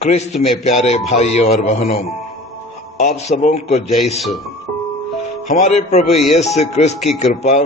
क्रिस्त में प्यारे भाइयों और बहनों, आप सबों को जय यीशु। हमारे प्रभु यीशु क्रिस्त की कृपा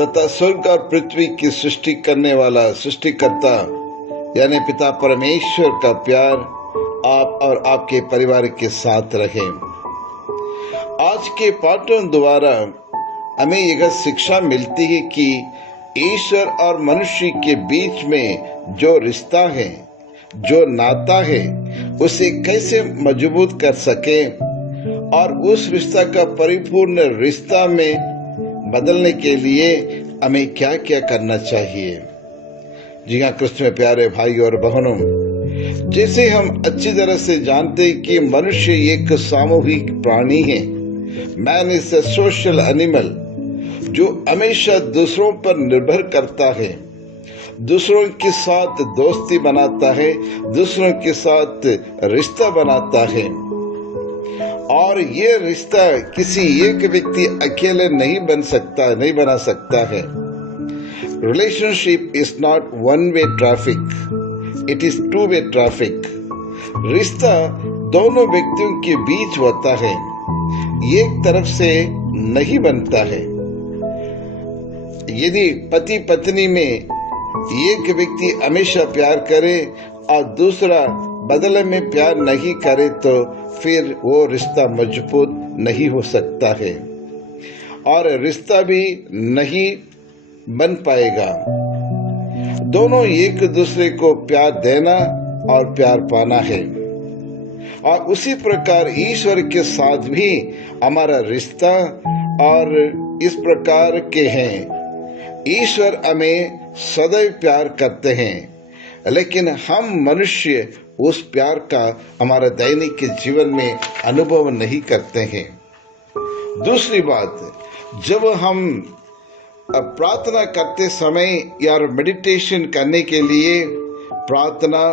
तथा स्वर्ग और पृथ्वी की सृष्टि करने वाला सृष्टिकर्ता यानी पिता परमेश्वर का प्यार आप और आपके परिवार के साथ रहे। आज के पाठों द्वारा हमें यह शिक्षा मिलती है कि ईश्वर और मनुष्य के बीच में जो रिश्ता है, जो नाता है, उसे कैसे मजबूत कर सके और उस रिश्ता का परिपूर्ण रिश्ता में बदलने के लिए हमें क्या क्या करना चाहिए। जी हाँ, कृष्ण में प्यारे भाई और बहनों, जैसे हम अच्छी तरह से जानते हैं कि मनुष्य एक सामूहिक प्राणी है। Man is a social animal जो हमेशा दूसरों पर निर्भर करता है, दूसरों के साथ दोस्ती बनाता है, दूसरों के साथ रिश्ता बनाता है। और ये रिश्ता किसी एक व्यक्ति अकेले नहीं बना सकता है। Relationship is not one way traffic, it is two way traffic. रिश्ता दोनों व्यक्तियों के बीच होता है, एक तरफ से नहीं बनता है। यदि पति पत्नी में एक व्यक्ति हमेशा प्यार करे और दूसरा बदले में प्यार नहीं करे तो फिर वो रिश्ता मजबूत नहीं हो सकता है और रिश्ता भी नहीं बन पाएगा। दोनों एक दूसरे को प्यार देना और प्यार पाना है। और उसी प्रकार ईश्वर के साथ भी हमारा रिश्ता और इस प्रकार के हैं। ईश्वर हमें सदैव प्यार करते हैं, लेकिन हम मनुष्य उस प्यार का हमारे दैनिक जीवन में अनुभव नहीं करते हैं। दूसरी बात, जब हम प्रार्थना करते समय या मेडिटेशन करने के लिए प्रार्थना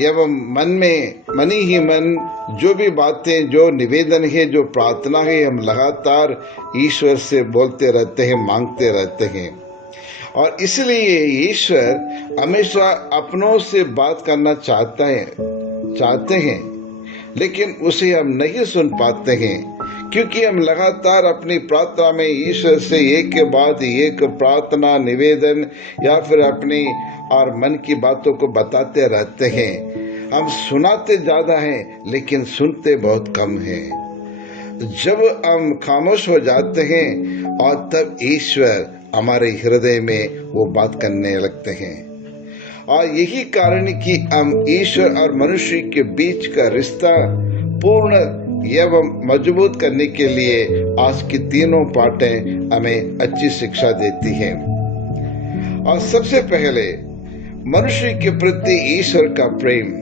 एवं मन ही मन जो भी बातें, जो निवेदन है, जो प्रार्थना है, हम लगातार ईश्वर से बोलते रहते हैं, मांगते रहते हैं। और इसलिए ईश्वर हमेशा अपनों से बात करना चाहते हैं, लेकिन उसे हम नहीं सुन पाते हैं क्योंकि हम लगातार अपनी प्रार्थना में ईश्वर से एक के बाद एक प्रार्थना, निवेदन या फिर अपनी और मन की बातों को बताते रहते हैं। हम सुनाते ज्यादा हैं लेकिन सुनते बहुत कम हैं। जब हम खामोश हो जाते हैं और तब ईश्वर हमारे हृदय में वो बात करने लगते हैं। और यही कारण कि हम ईश्वर और मनुष्य के बीच का रिश्ता पूर्ण एवं मजबूत करने के लिए आज की तीनों पाठें हमें अच्छी शिक्षा देती हैं। और सबसे पहले मनुष्य के प्रति ईश्वर का प्रेम।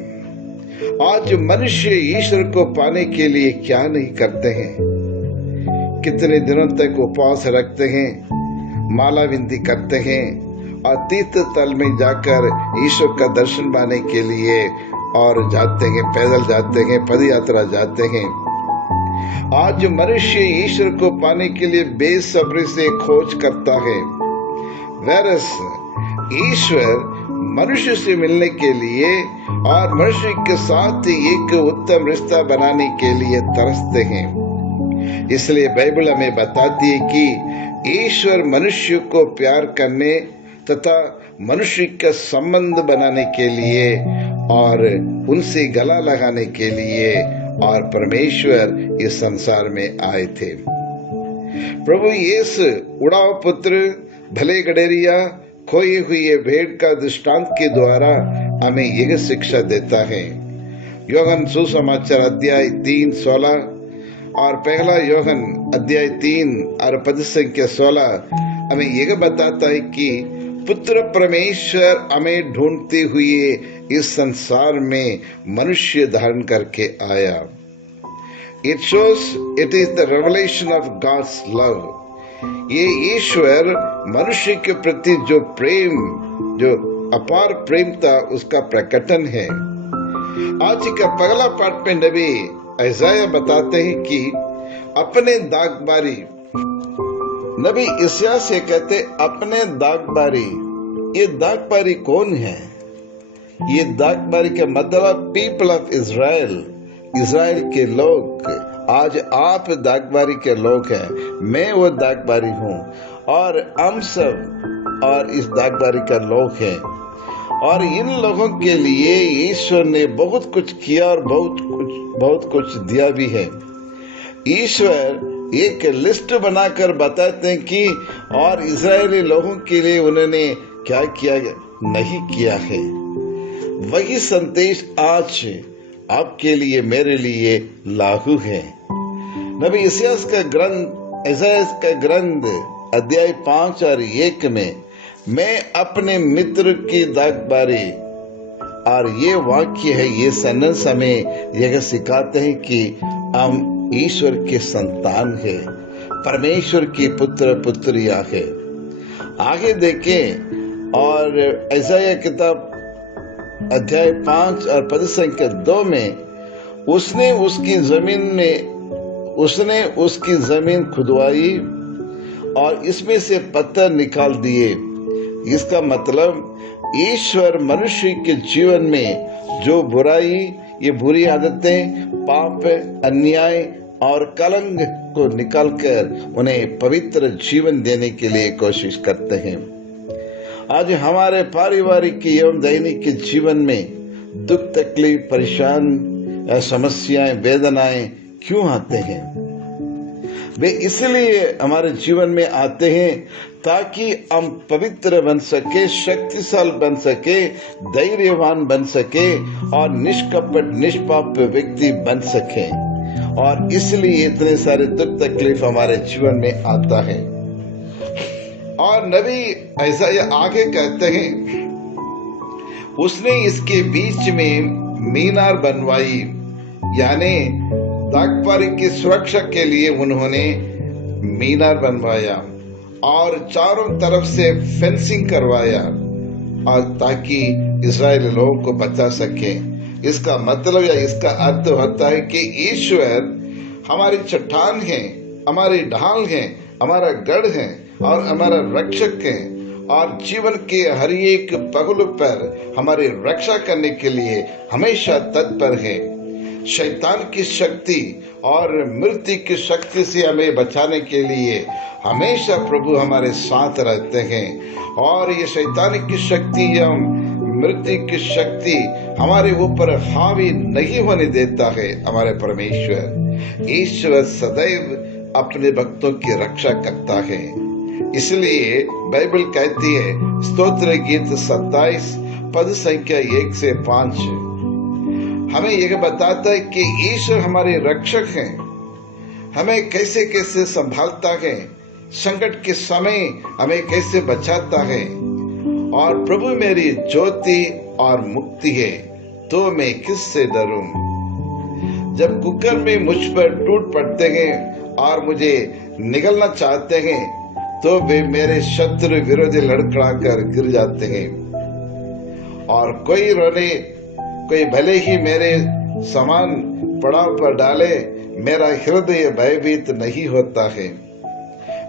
आज मनुष्य ईश्वर को पाने के लिए क्या नहीं करते हैं। कितने दिनों तक उपवास रखते हैं, माला विनती करते हैं और तीर्थ तल में जाकर ईश्वर का दर्शन पाने के लिए और जाते हैं, पैदल जाते हैं, पद यात्रा जाते हैं। आज मनुष्य ईश्वर को पाने के लिए बेसब्री से खोज करता है, वैरस ईश्वर मनुष्य से मिलने के लिए और मनुष्य के साथ एक उत्तम रिश्ता बनाने के लिए तरसते हैं। इसलिए बाइबल हमें बताती है कि ईश्वर मनुष्य को प्यार करने तथा मनुष्य का संबंध बनाने के लिए और उनसे गला लगाने के लिए और परमेश्वर इस संसार में आए थे। प्रभु यीशु उड़ाव पुत्र, भले गडेरिया, खोई हुई भेड़ का दृष्टांत के द्वारा हमें यह शिक्षा देता है। योहन सुसमाचार अध्याय 3:16 और पहला योहन अध्याय 3 और पद संख्या 16 हमें यह बताता है कि पुत्र परमेश्वर हमें ढूंढते हुए इस संसार में मनुष्य धारण करके आया। It shows it is the revelation of God's love. ये ईश्वर मनुष्य के प्रति जो प्रेम, जो अपार प्रेम था, उसका प्रकटन है। आज का पहला पाठ में नबी यशायाह बताते हैं कि अपने दागबारी, नबी यशायाह से कहते अपने दागबारी। ये दागबारी कौन है? ये दागबारी का मतलब पीपल ऑफ इज़राइल, इज़राइल के लोग। आज आप दागबारी के लोग हैं, मैं वो दागबारी हूँ और हम सब और इस दागबारी का लोग हैं। और इन लोगों के लिए ईश्वर ने बहुत कुछ किया और बहुत कुछ दिया भी है। ईश्वर एक लिस्ट बनाकर बताते हैं कि और इजरायली लोगों के लिए उन्होंने क्या किया नहीं किया है। वही संदेश आज आपके लिए मेरे लिए लागू है। नबी इसायाह का ग्रंथ अध्याय 5 और 1 में मैं अपने मित्र की दागबारी, और ये वाक्य है, ये सेंटेंस हमें यह सिखाते हैं कि हम ईश्वर के संतान है, परमेश्वर की पुत्र पुत्रियां है। आगे देखें और इसायाह किताब अध्याय 5 और पद संख्या 2 में उसने उसकी जमीन खुदवाई और इसमें से पत्थर निकाल दिए। इसका मतलब ईश्वर मनुष्य के जीवन में जो बुराई, ये बुरी आदतें, पाप, अन्याय और कलंक को निकालकर उन्हें पवित्र जीवन देने के लिए कोशिश करते हैं। आज हमारे पारिवारिक एवं दैनिक जीवन में दुख, तकलीफ, परेशान, समस्याएं, वेदनाएं क्यों आते हैं? वे इसलिए हमारे जीवन में आते हैं ताकि हम पवित्र बन सके, शक्तिशाली बन सके, धैर्यवान बन सके और निष्कपट निष्पाप व्यक्ति बन सके। और इसलिए इतने सारे दुख तकलीफ हमारे जीवन में आता है। और नबी ऐसा ये आगे कहते हैं, उसने इसके बीच में मीनार बनवाई, यानी दागबारी की सुरक्षा के लिए उन्होंने मीनार बनवाया और चारों तरफ से फेंसिंग करवाया, और ताकि इजराइल लोगों को बचा सके। इसका मतलब या इसका अर्थ होता है कि ईश्वर हमारी चट्टान है, हमारी ढाल है, हमारा गढ़ है और हमारा रक्षक है, और जीवन के हर एक पहलू पर हमारी रक्षा करने के लिए हमेशा तत्पर है। शैतान की शक्ति और मृत्यु की शक्ति से हमें बचाने के लिए हमेशा प्रभु हमारे साथ रहते हैं। और ये शैतान की शक्ति या मृत्यु की शक्ति हमारे ऊपर हावी नहीं होने देता है। हमारे परमेश्वर ईश्वर सदैव अपने भक्तों की रक्षा करता है। इसलिए बाइबल कहती है, स्तोत्र गीत 27 पद संख्या 1 से 5 हमें यह बताता है कि ईश्वर हमारे रक्षक हैं, हमें कैसे कैसे संभालता है, संकट के समय हमें कैसे बचाता है। और प्रभु मेरी ज्योति और मुक्ति है, तो मैं किससे डरूं। जब कुकर में मुझ पर टूट पड़ते हैं और मुझे निगलना चाहते हैं, तो वे मेरे शत्रु विरोधी लड़खड़ा कर गिर जाते हैं। और कोई भले ही मेरे समान पड़ाव पर डाले, मेरा हृदय भयभीत नहीं होता है।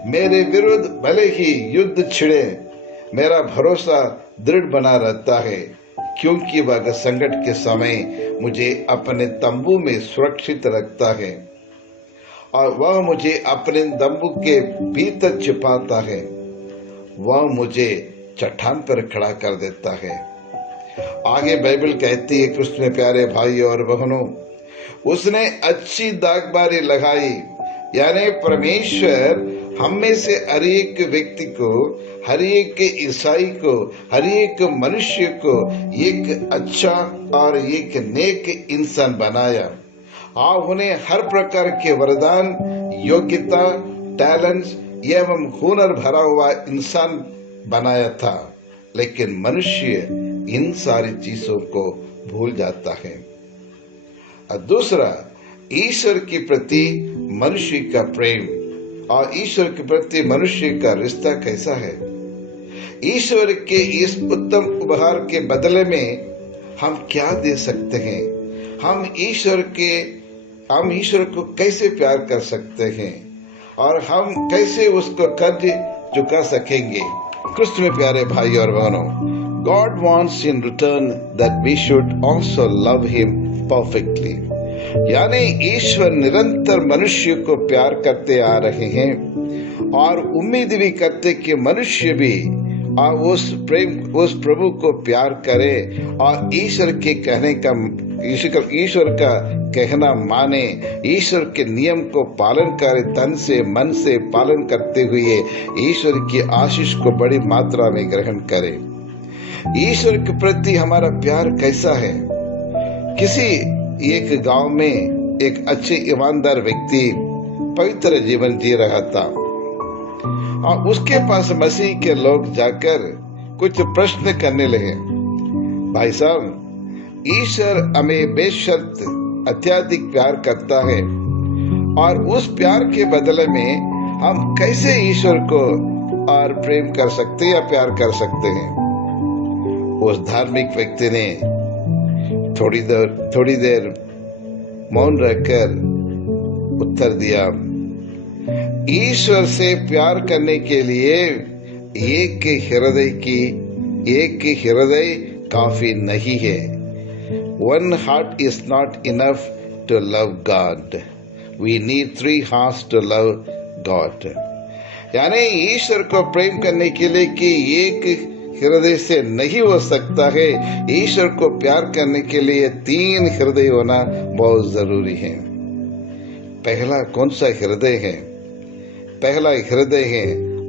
मेरे विरुद्ध भले ही युद्ध छिड़े, मेरा भरोसा दृढ़ बना रहता है, क्योंकि वह संकट के समय मुझे अपने तंबू में सुरक्षित रखता है और वह मुझे अपने तंबू के भीतर छिपाता है। वह मुझे चट्टान पर खड़ा कर देता है। आगे बाइबल कहती है, कृष्ण में प्यारे भाई और बहनों, उसने अच्छी दागबारी लगाई, यानी परमेश्वर हम में से हर एक व्यक्ति को, हर एक ईसाई को, हर एक मनुष्य को एक अच्छा और एक नेक इंसान बनाया और उन्हें हर प्रकार के वरदान, योग्यता, टैलेंट एवं हुनर भरा हुआ इंसान बनाया था। लेकिन मनुष्य इन सारी चीजों को भूल जाता है। और दूसरा, ईश्वर के प्रति मनुष्य का प्रेम और ईश्वर के प्रति मनुष्य का रिश्ता कैसा है। ईश्वर के इस उत्तम उपहार के बदले में हम क्या दे सकते हैं? हम ईश्वर को कैसे प्यार कर सकते हैं और हम कैसे उसको कर्ज चुका सकेंगे? कृष्ण में प्यारे भाई और बहनों, God wants in return that we should also love him perfectly. यानी ईश्वर निरंतर मनुष्य को प्यार करते आ रहे हैं और उम्मीद भी करते कि मनुष्य भी उस प्रभु को प्यार करे और ईश्वर के कहने का ईश्वर का कहना माने, ईश्वर के नियम को पालन करे, तन से मन से पालन करते हुए ईश्वर की आशीष को बड़ी मात्रा में ग्रहण करे। ईश्वर के प्रति हमारा प्यार कैसा है? किसी एक गांव में एक अच्छे ईमानदार व्यक्ति पवित्र जीवन जी रहा था और उसके पास मसीह के लोग जाकर कुछ प्रश्न करने लगे। भाई साहब, ईश्वर हमें बेशर्त अत्यधिक प्यार करता है और उस प्यार के बदले में हम कैसे ईश्वर को और प्रेम कर सकते या प्यार कर सकते हैं? उस धार्मिक व्यक्ति ने थोड़ी देर मौन रहकर उत्तर दिया, ईश्वर से प्यार करने के लिए एक हृदय काफी नहीं है। One heart is not enough to love God. We need 3 hearts to love God. यानी ईश्वर को प्रेम करने के लिए कि एक हृदय से नहीं हो सकता है, ईश्वर को प्यार करने के लिए 3 हृदय होना बहुत जरूरी है। पहला कौन सा हृदय है? पहला हृदय है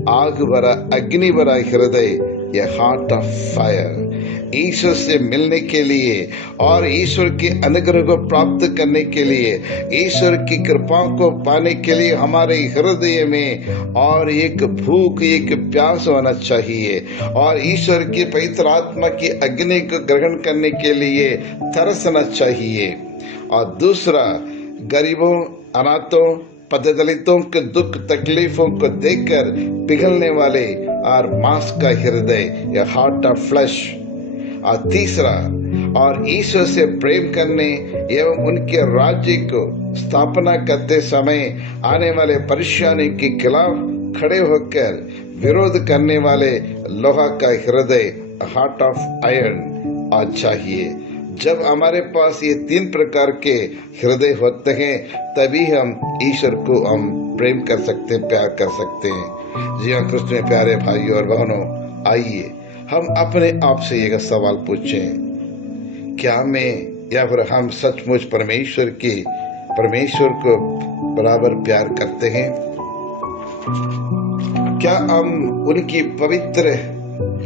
आग भरा, अग्नि भरा हृदय, या हार्ट ऑफ फायर। ईश्वर से मिलने के लिए और ईश्वर के अनुग्रह को प्राप्त करने के लिए, ईश्वर की कृपा को पाने के लिए हमारे हृदय में और एक भूख, एक प्यास होना चाहिए और ईश्वर की पवित्र आत्मा की अग्नि को ग्रहण करने के लिए तरसना चाहिए। और दूसरा, गरीबों, अनाथों, पददलितों के दुख तकलीफों को देखकर पिघलने वाले और मांस का हृदय, या हार्ट ऑफ फ्लैश। और तीसरा, और ईश्वर से प्रेम करने एवं उनके राज्य को स्थापना करते समय आने वाले परेशानी के खिलाफ खड़े होकर विरोध करने वाले लोहा का हृदय, हार्ट ऑफ आयरन और चाहिए। जब हमारे पास ये 3 प्रकार के हृदय होते हैं तभी हम ईश्वर को प्रेम कर सकते हैं, प्यार कर सकते हैं। जी हाँ कृष्ण में प्यारे भाइयों और बहनों, आइए हम अपने आप से एक सवाल पूछें, क्या मैं या फिर हम सचमुच परमेश्वर को बराबर प्यार करते हैं? क्या हम उनकी पवित्र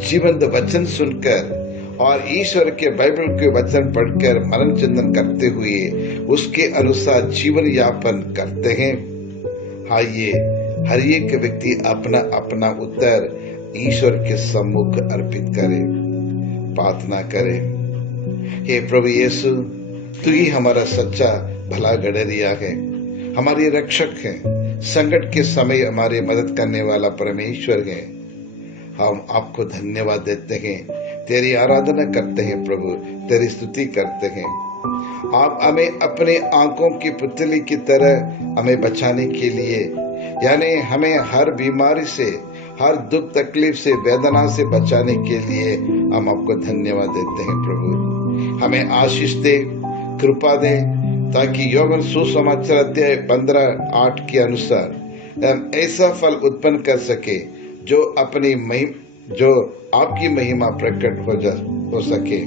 जीवंत वचन सुनकर और ईश्वर के बाइबल के वचन पढ़कर मनन चिंतन करते हुए उसके अनुसार जीवन यापन करते हैं? आइए हर एक व्यक्ति अपना अपना उत्तर ईश्वर के सम्मुख अर्पित करे, प्रार्थना करे। हे प्रभु यीशु, तू ही हमारा सच्चा भला गडरिया है, हमारी रक्षक है, संकट के समय हमारी मदद करने वाला परमेश्वर है। हम आपको धन्यवाद देते हैं, तेरी आराधना करते हैं प्रभु, तेरी स्तुति करते हैं। आप हमें अपने आंखों की पुतली की तरह हमें बचाने के लिए, यानी हमें हर बीमारी से, हर दुख तकलीफ से, वेदना से बचाने के लिए हम आपको धन्यवाद देते हैं प्रभु। हमें आशीष दे, कृपा दे, ताकि यौवन सुसमाचार अध्याय 15:8 के अनुसार हम ऐसा फल उत्पन्न कर सके जो आपकी महिमा प्रकट हो सके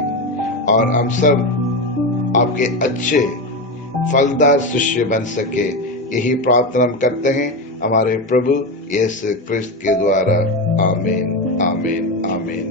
और हम सब आपके अच्छे फलदार शिष्य बन सके। यही प्रार्थना हम करते हैं हमारे प्रभु यीशु क्रिस्त के द्वारा। आमीन, आमीन, आमीन।